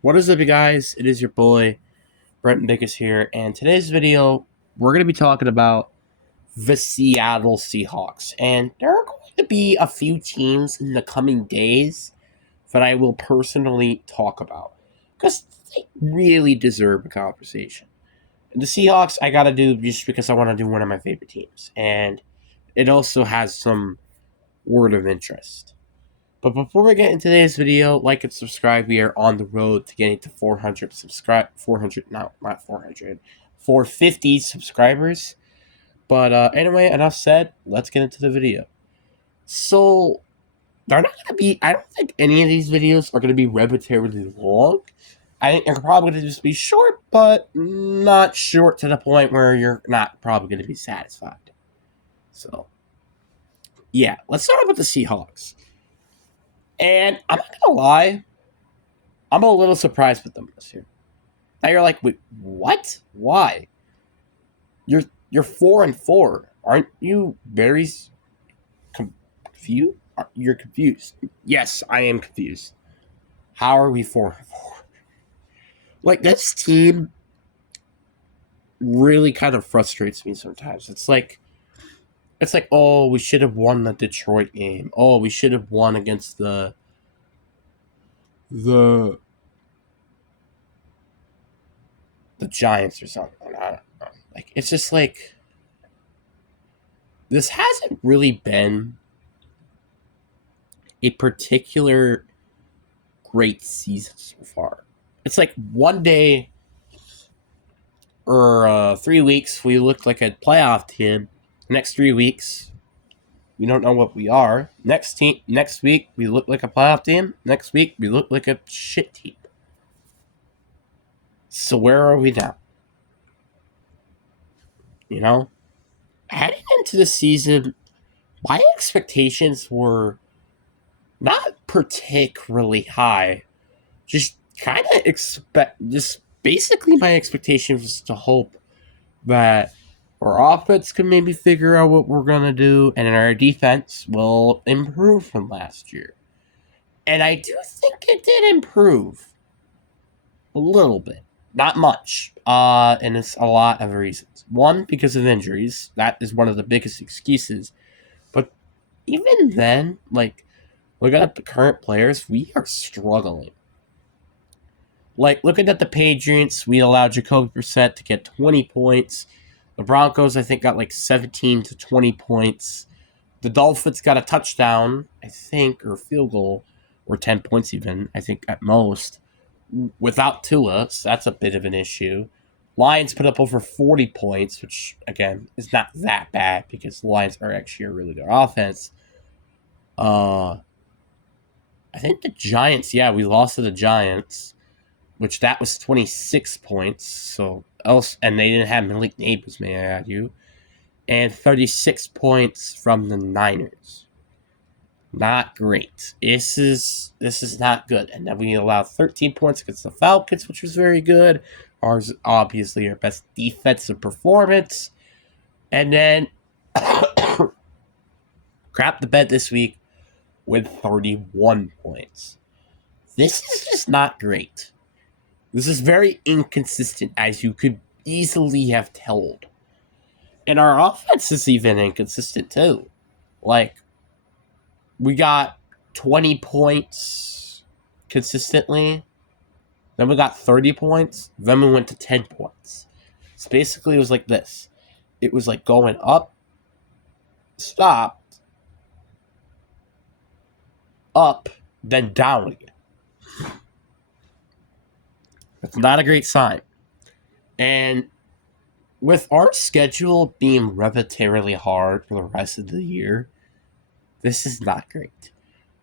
What is up, you guys? It is your boy, Brent Bickus here, and today's video, we're going to be talking about the Seattle Seahawks. And there are going to be a few teams in the coming days that I will personally talk about because they really deserve a conversation. And the Seahawks, I got to do just because I want to do one of my favorite teams, and it also has some word of interest. But before we get into today's video, like and subscribe. We are on the road to getting to 400 subscribe 400 no, not 400. 450 subscribers. But anyway, enough said. Let's get into the video. So they're not gonna be I don't think any of these videos are gonna be relatively long. I think they're probably gonna just be short, but not short to the point where you're not probably gonna be satisfied. So yeah, let's start with the Seahawks. And I'm not gonna lie, I'm a little surprised with them this year. Now you're like, wait, what? Why? You're 4-4. Aren't you very confused? You're confused. Yes, I am confused. How are we 4-4? Like this team really kind of frustrates me sometimes. It's like, oh, we should have won the Detroit game. Oh, we should have won against the the Giants or something. I don't know. Like it's just like this hasn't really been a particular great season so far. It's like one day or 3 weeks we look like a playoff team. Next 3 weeks we don't know what we are. Next week we look like a playoff team. Next week we look like a shit team. So where are we now? You know, heading into the season, my expectations were not particularly high. Just basically my expectation was to hope that our offense can maybe figure out what we're gonna do, and our defense will improve from last year. And I do think it did improve a little bit, not much. And it's a lot of reasons. One, because of injuries. That is one of the biggest excuses. But even then, like looking at the current players, we are struggling. Like looking at the Patriots, we allowed Jacoby Brissett to get 20 points. The Broncos, I think, got like 17 to 20 points. The Dolphins got a touchdown, I think, or a field goal, or 10 points even, I think, at most, without Tua. So that's a bit of an issue. Lions put up over 40 points, which, again, is not that bad because the Lions are actually a really good offense. I think the Giants, yeah, we lost to the Giants, which that was 26 points. So else, and they didn't have Malik Neighbors, may I add you, and 36 points from the Niners. Not great. This is not good. And then we allowed 13 points against the Falcons, which was very good. Ours obviously our best defensive performance. And then crap the bed this week with 31 points. This is just not great. This is very inconsistent, as you could easily have told. And our offense is even inconsistent too. Like, we got 20 points consistently. Then we got 30 points. Then we went to 10 points. So basically, it was like this. It was like going up, stopped, up, then down again. That's not a great sign. And with our schedule being relatively hard for the rest of the year, this is not great.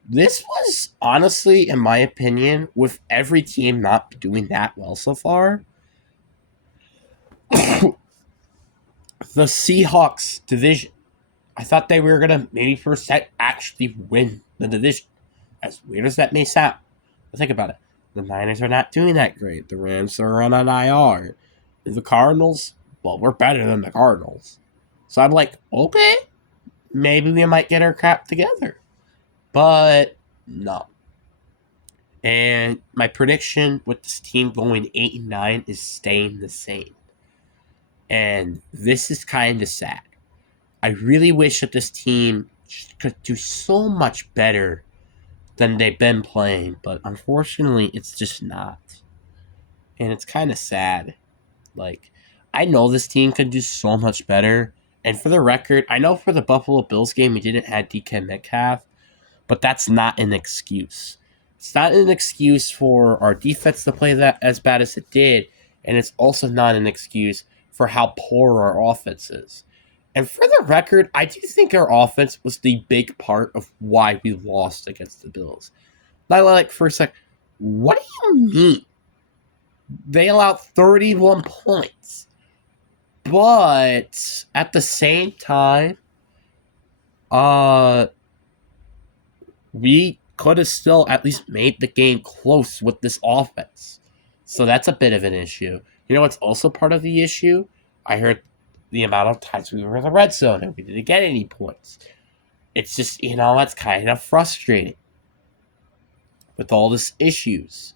This was honestly, in my opinion, with every team not doing that well so far, the Seahawks division. I thought they were gonna maybe for a set actually win the division. As weird as that may sound, but think about it. The Niners are not doing that great. The Rams are on an IR. The Cardinals, well, we're better than the Cardinals. So I'm like, okay, maybe we might get our crap together. But no. And my prediction with this team going 8-9 is staying the same. And this is kind of sad. I really wish that this team could do so much better than they've been playing, but unfortunately, it's just not. And it's kind of sad. Like, I know this team could do so much better. And for the record, I know for the Buffalo Bills game, we didn't have DK Metcalf, but that's not an excuse. It's not an excuse for our defense to play that as bad as it did, and it's also not an excuse for how poor our offense is. And for the record, I do think our offense was the big part of why we lost against the Bills. Like, for a sec, what do you mean? They allowed 31 points. But at the same time, we could have still at least made the game close with this offense. So that's a bit of an issue. You know what's also part of the issue? I heard the amount of times we were in the red zone and we didn't get any points. It's just, that's kind of frustrating with all these issues.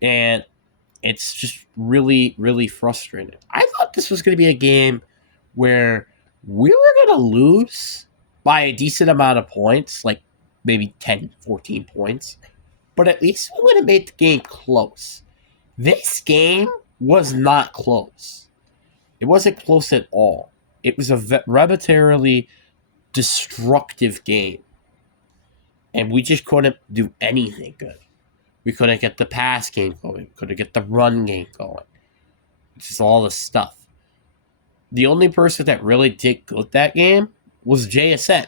And it's just really, really frustrating. I thought this was going to be a game where we were going to lose by a decent amount of points, like maybe 10, 14 points, but at least we would have made the game close. This game was not close. It wasn't close at all. It was a arbitrarily destructive game. And we just couldn't do anything good. We couldn't get the pass game going. We couldn't get the run game going. It's just all this stuff. The only person that really did good that game was JSN.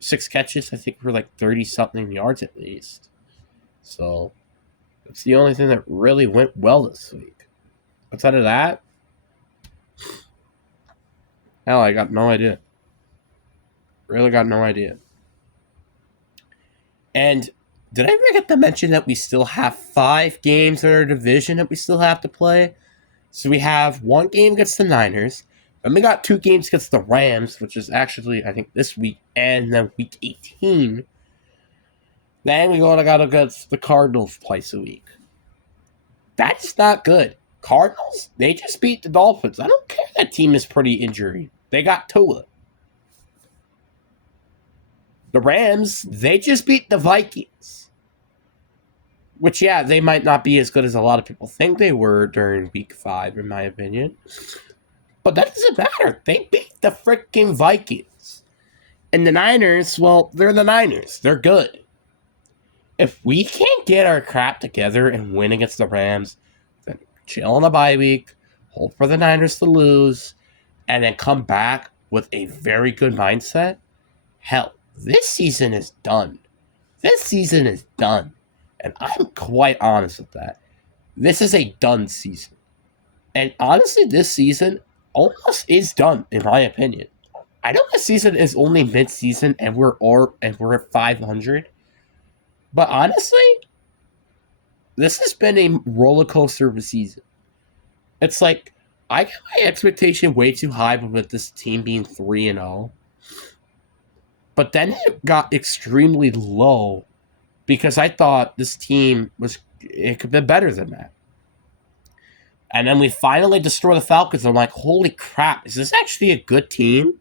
6 catches, I think, for like 30-something yards at least. So, it's the only thing that really went well this week. Outside of that, hell, I got no idea. Really got no idea. And did I forget to mention that we still have 5 games in our division that we still have to play? So we have 1 game against the Niners, and we got 2 games against the Rams, which is actually, I think, this week, and then week 18. Then we got against the Cardinals twice a week. That's not good. Cardinals, they just beat the Dolphins. I don't care that team is pretty injured. They got Tua. The Rams, they just beat the Vikings. Which, yeah, they might not be as good as a lot of people think they were during week 5, in my opinion. But that doesn't matter. They beat the freaking Vikings. And the Niners, well, they're the Niners. They're good. If we can't get our crap together and win against the Rams, then chill on the bye week, hope for the Niners to lose, and then come back with a very good mindset, hell, this season is done. This season is done. And I'm quite honest with that. This is a done season. And honestly, this season almost is done, in my opinion. I know this season is only mid-season and we're at 500. But honestly, this has been a roller coaster of a season. It's like, I got my expectation way too high with this team being 3-0. But then it got extremely low because I thought this team it could be better than that. And then we finally destroy the Falcons. I'm like, holy crap, is this actually a good team?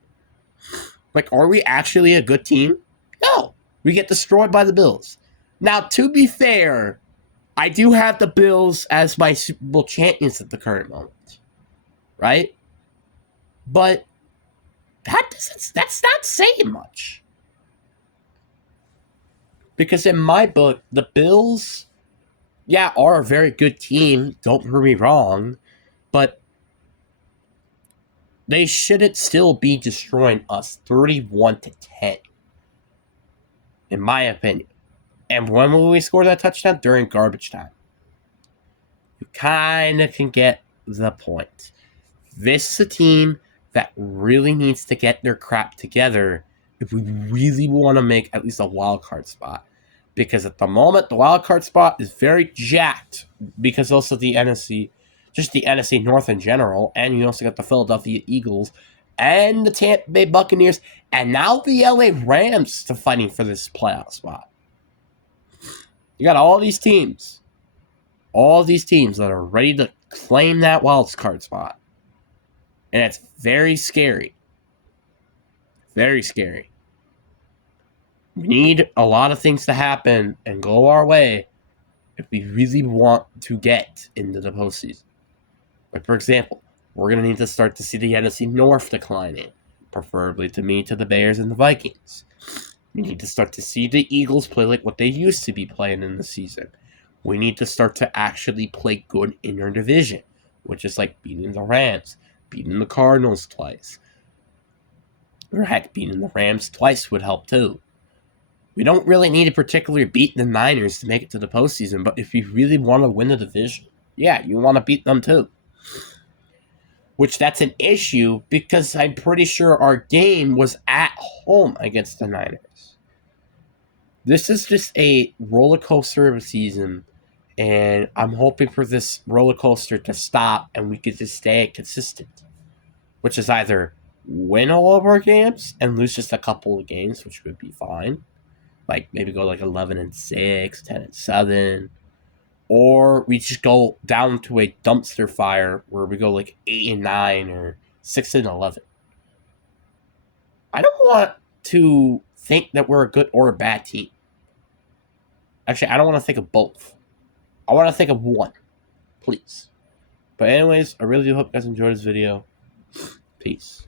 Like, are we actually a good team? No. We get destroyed by the Bills. Now, to be fair, I do have the Bills as my Super Bowl champions at the current moment. Right? But that's not saying much. Because in my book, the Bills, yeah, are a very good team. Don't hear me wrong. But they shouldn't still be destroying us 31-10. In my opinion. And when will we score that touchdown? During garbage time. You kind of can get the point. This is a team that really needs to get their crap together if we really want to make at least a wild card spot. Because at the moment, the wild card spot is very jacked because also the NFC, just the NFC North in general, and you also got the Philadelphia Eagles and the Tampa Bay Buccaneers, and now the LA Rams to fighting for this playoff spot. You got all these teams that are ready to claim that wild card spot. And it's very scary. Very scary. We need a lot of things to happen and go our way if we really want to get into the postseason. Like, for example, we're going to need to start to see the NFC North declining, preferably to the Bears and the Vikings. We need to start to see the Eagles play like what they used to be playing in the season. We need to start to actually play good in our division, which is like beating the Rams, beating the Cardinals twice. Or heck, beating the Rams twice would help too. We don't really need to particularly beat the Niners to make it to the postseason, but if you really want to win the division, yeah, you want to beat them too. Which that's an issue because I'm pretty sure our game was at home against the Niners. This is just a roller coaster of a season, and I'm hoping for this roller coaster to stop and we could just stay consistent, which is either win all of our games and lose just a couple of games, which would be fine. Like maybe go like 11-6, 10-7, or we just go down to a dumpster fire where we go like 8-9 or 6-11. I don't want to think that we're a good or a bad team. Actually, I don't want to think of both. I want to think of one, please. But anyways, I really do hope you guys enjoyed this video. Peace.